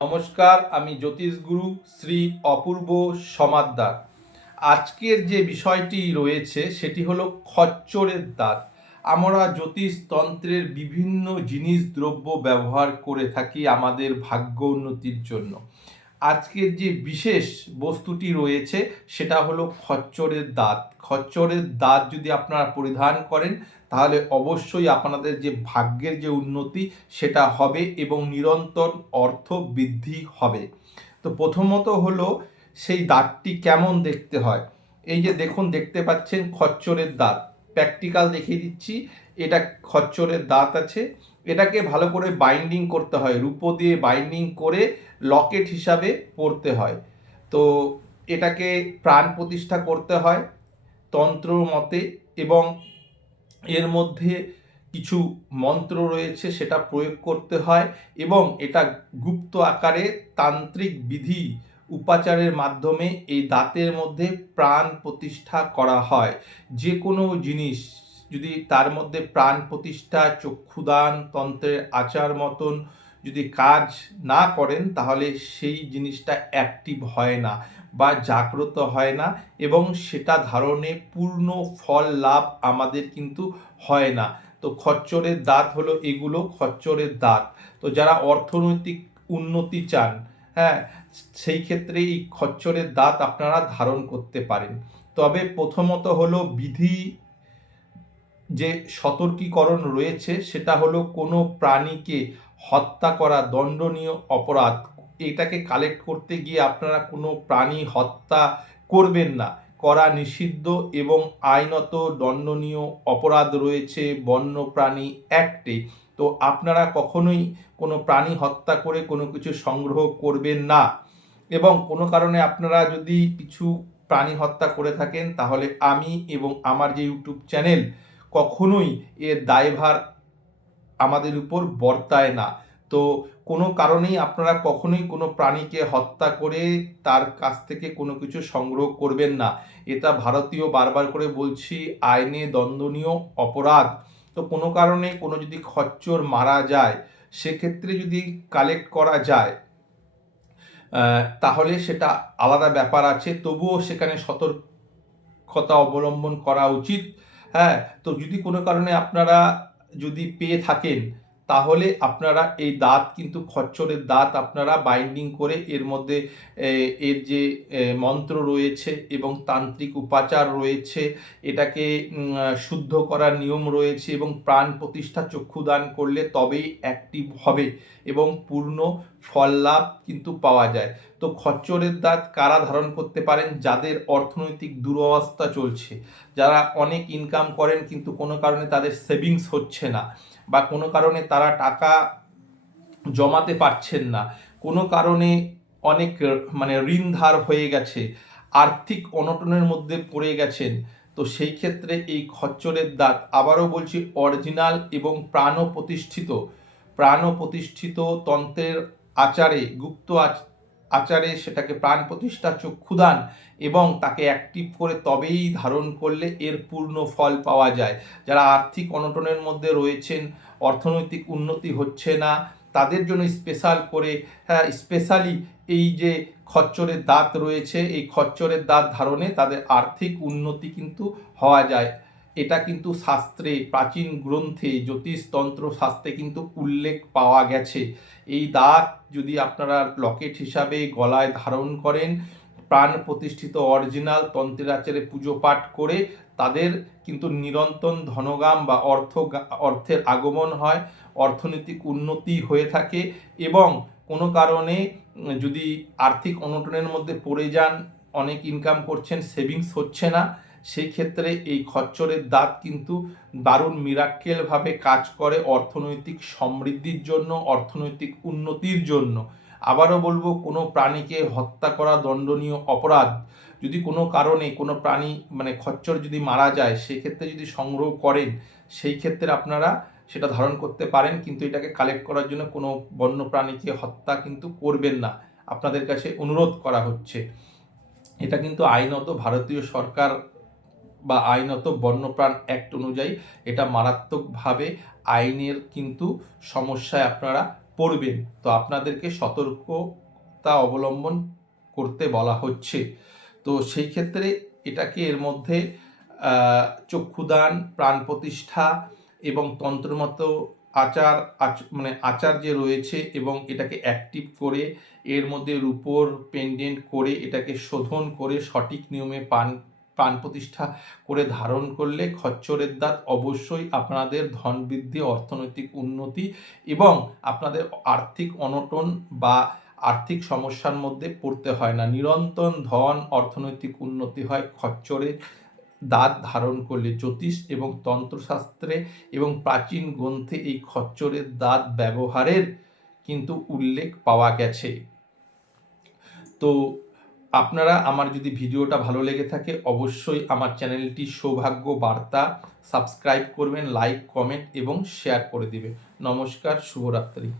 নমস্কার, আমি জ্যোতিষগুরু শ্রী অপূর্ব সমাদ্দার। আজকের যে বিষয়টি রয়েছে, সেটি হলো খচ্চরের দাঁত। আমরা জ্যোতিষতন্ত্রের বিভিন্ন জিনিস দ্রব্য ব্যবহার করে থাকি আমাদের ভাগ্য উন্নতির জন্য। আজকের যে বিশেষ বস্তুটি রয়েছে, সেটা হলো খচ্চরের দাঁত। খচ্চরের দাঁত যদি আপনারা পরিধান করেন, তাহলে অবশ্যই আপনাদের যে ভাগ্যের যে উন্নতি, সেটা হবে এবং নিরন্তর অর্থ বৃদ্ধি হবে। তো প্রথমত হলো সেই দাঁতটি কেমন দেখতে হয়? এই যে দেখুন, দেখতে পাচ্ছেন খচ্চরের দাঁত। প্র্যাকটিক্যাল দেখিয়ে দিচ্ছি। এটা খচ্চরের দাঁত আছে। এটাকে ভালো করে বাইন্ডিং করতে হয়, রূপো দিয়ে বাইন্ডিং করে লকেট হিসাবে পরতে হয়। তো এটাকে প্রাণ প্রতিষ্ঠা করতে হয় তন্ত্র মতে এবং এর মধ্যে কিছু মন্ত্র রয়েছে সেটা প্রয়োগ করতে হয় এবং এটা গুপ্ত আকারে তান্ত্রিক বিধি উপাচারের মাধ্যমে এই দাঁতের মধ্যে প্রাণ প্রতিষ্ঠা করা হয়। যে কোনো জিনিস যদি তার মধ্যে প্রাণ প্রতিষ্ঠা, চক্ষুদান, তন্ত্রের আচার মতন যদি কাজ না করেন, তাহলে সেই জিনিসটা অ্যাক্টিভ হয় না বা জাগ্রত হয় না এবং সেটা ধারণে পূর্ণ ফল লাভ আমাদের কিন্তু হয় না। তো খচ্চরের দাঁত হলো এগুলো, খচ্চরের দাঁত। তো যারা অর্থনৈতিক উন্নতি চান হ্যাঁ সেই ক্ষেত্রে এই খচ্চরের দাঁত আপনারা ধারণ করতে পারেন। তবে প্রথমত হলো বিধি যে সতর্কীকরণ রয়েছে, সেটা হলো কোনো প্রাণীকে হত্যা করা দণ্ডনীয় অপরাধ। এটাকে কালেক্ট করতে গিয়ে আপনারা কোনো প্রাণী হত্যা করবেন না। করা নিষিদ্ধ এবং আইনত দণ্ডনীয় অপরাধ রয়েছে বন্যপ্রাণী অ্যাক্টে। তো আপনারা কখনোই কোনো প্রাণী হত্যা করে কোনো কিছু সংগ্রহ করবেন না। এবং কোনো কারণে আপনারা যদি কিছু প্রাণী হত্যা করে থাকেন, তাহলে আমি এবং আমার যে ইউটিউব চ্যানেল কখনোই এর দায়ভার আমাদের উপর বর্তায় না। তো কোনো কারণেই আপনারা কখনোই কোনো প্রাণীকে হত্যা করে তার কাছ থেকে কোনো কিছু সংগ্রহ করবেন না। এটা ভারতীয় বারবার করে বলছি, আইনে দণ্ডনীয় অপরাধ। তো কোনো কারণে কোনো যদি খচ্চর মারা যায়, সেক্ষেত্রে যদি কালেক্ট করা যায় তাহলে সেটা আলাদা ব্যাপার আছে। তবুও সেখানে সতর্কতা অবলম্বন করা উচিত। হ্যাঁ তো যদি কোনো কারণে আপনারা যদি পেয়ে থাকেন, তাহলে আপনারা এই দাঁত কিন্তু খচ্চরের দাঁত আপনারা বাইন্ডিং করে এর মধ্যে এর যে মন্ত্র রয়েছে এবং তান্ত্রিক উপাচার রয়েছে, এটাকে শুদ্ধ করার নিয়ম রয়েছে এবং প্রাণ প্রতিষ্ঠা চক্ষুদান করলে তবেই অ্যাক্টিভ হবে এবং পূর্ণ ফল লাভ কিন্তু পাওয়া যায়। তো খচ্চরের দাঁত কারা ধারণ করতে পারেন? যাদের অর্থনৈতিক দুরবস্থা চলছে। যারা অনেক ইনকাম করেন, কিন্তু কোনো কারণে তাদের সেভিংস হচ্ছে না বা কোনো কারণে তারা টাকা জমাতে পারছেন না। কোনো কারণে অনেক মানে ঋণ ধার হয়ে গেছে, আর্থিক অনটনের মধ্যে পড়ে গেছেন। তো সেই ক্ষেত্রে এই খচ্চরের দাঁত আবারও বলছি অরিজিনাল এবং প্রাণ প্রতিষ্ঠিত প্রাণ প্রতিষ্ঠিত তন্ত্রের আচারে, গুপ্ত আচারে সেটাকে প্রাণ প্রতিষ্ঠা, চক্ষুদান এবং তাকে অ্যাক্টিভ করে তবেই ধারণ করলে এর পূর্ণ ফল পাওয়া যায়। যারা আর্থিক অনটনের মধ্যে রয়েছেন, অর্থনৈতিক উন্নতি হচ্ছে না, তাদের জন্য স্পেশাল করে হ্যাঁ স্পেশালি এই যে খচ্চরের দাঁত রয়েছে, এই খচ্চরের দাঁত ধারণে তাদের আর্থিক উন্নতি কিন্তু হওয়া যায়। এটা কিন্তু শাস্ত্রে, প্রাচীন গ্রন্থে, জ্যোতিষতন্ত্র শাস্ত্রে কিন্তু উল্লেখ পাওয়া গেছে। এই দাঁত যদি আপনারা লকেট হিসাবে গলায় ধারণ করেন, প্রাণ প্রতিষ্ঠিত অরিজিনাল তন্ত্রের আচারে পুজো পাঠ করে তাদের কিন্তু নিরন্তর ধনগাম বা অর্থ অর্থের আগমন হয়, অর্থনৈতিক উন্নতি হয়ে থাকে এবং কোনো কারণে যদি আর্থিক অনটনের মধ্যে পড়ে যান, অনেক ইনকাম করছেন সেভিংস হচ্ছে না। সেই ক্ষেত্রে এই খচ্চরের দাঁত কিন্তু দারুণ মিরাক্কেলভাবে কাজ করে অর্থনৈতিক সমৃদ্ধির জন্য, অর্থনৈতিক উন্নতির জন্য। আবারও বলব, কোনো প্রাণীকে হত্যা করা দণ্ডনীয় অপরাধ, যদি কোনো কারণে কোনো প্রাণী মানে খচ্চর যদি মারা যায়, সেক্ষেত্রে যদি সংগ্রহ করেন, সেই ক্ষেত্রে আপনারা সেটা ধারণ করতে পারেন, কিন্তু এটাকে কালেক্ট করার জন্য কোনো বন্য প্রাণীকে হত্যা কিন্তু করবেন না। আপনাদের কাছে অনুরোধ করা হচ্ছে। এটা কিন্তু আইনত ভারতীয় সরকার বা আইনত বন্যপ্রাণ অ্যাক্ট অনুযায়ী এটা মারাত্মকভাবে আইনের কিন্তু সমস্যায় আপনারা পড়বেন। তো আপনাদেরকে সতর্কতা অবলম্বন করতে বলা হচ্ছে। তো সেই ক্ষেত্রে এটাকে এর মধ্যে চক্ষুদান, প্রাণ প্রতিষ্ঠা এবং তন্ত্রমত আচার আচ- মানে আচার যে রয়েছে এবং এটাকে অ্যাক্টিভ করে, এর মধ্যে রূপোর পেন্ডেন্ট করে এটাকে শোধন করে সঠিক নিয়মে পান প্রাণ প্রতিষ্ঠা করে ধারণ করলে খচ্চরের দাঁত অবশ্যই আপনাদের ধন বৃদ্ধি, অর্থনৈতিক উন্নতি এবং আপনাদের আর্থিক অনটন বা আর্থিক সমস্যার মধ্যে পড়তে হয় না। নিরন্তর ধন, অর্থনৈতিক উন্নতি হয় খচ্চরের দাঁত ধারণ করলে। জ্যোতিষ এবং তন্ত্রশাস্ত্রে এবং প্রাচীন গ্রন্থে এই খচ্চরের দাঁত ব্যবহারের কিন্তু উল্লেখ পাওয়া গেছে। তো আপনারা আমার যদি ভিডিওটা ভালো লেগে থাকে, অবশ্যই আমার চ্যানেলটি সৌভাগ্য বার্তা। সাবস্ক্রাইব করবেন, লাইক, কমেন্ট এবং শেয়ার করে দিবেন। নমস্কার, শুভরাত্রি।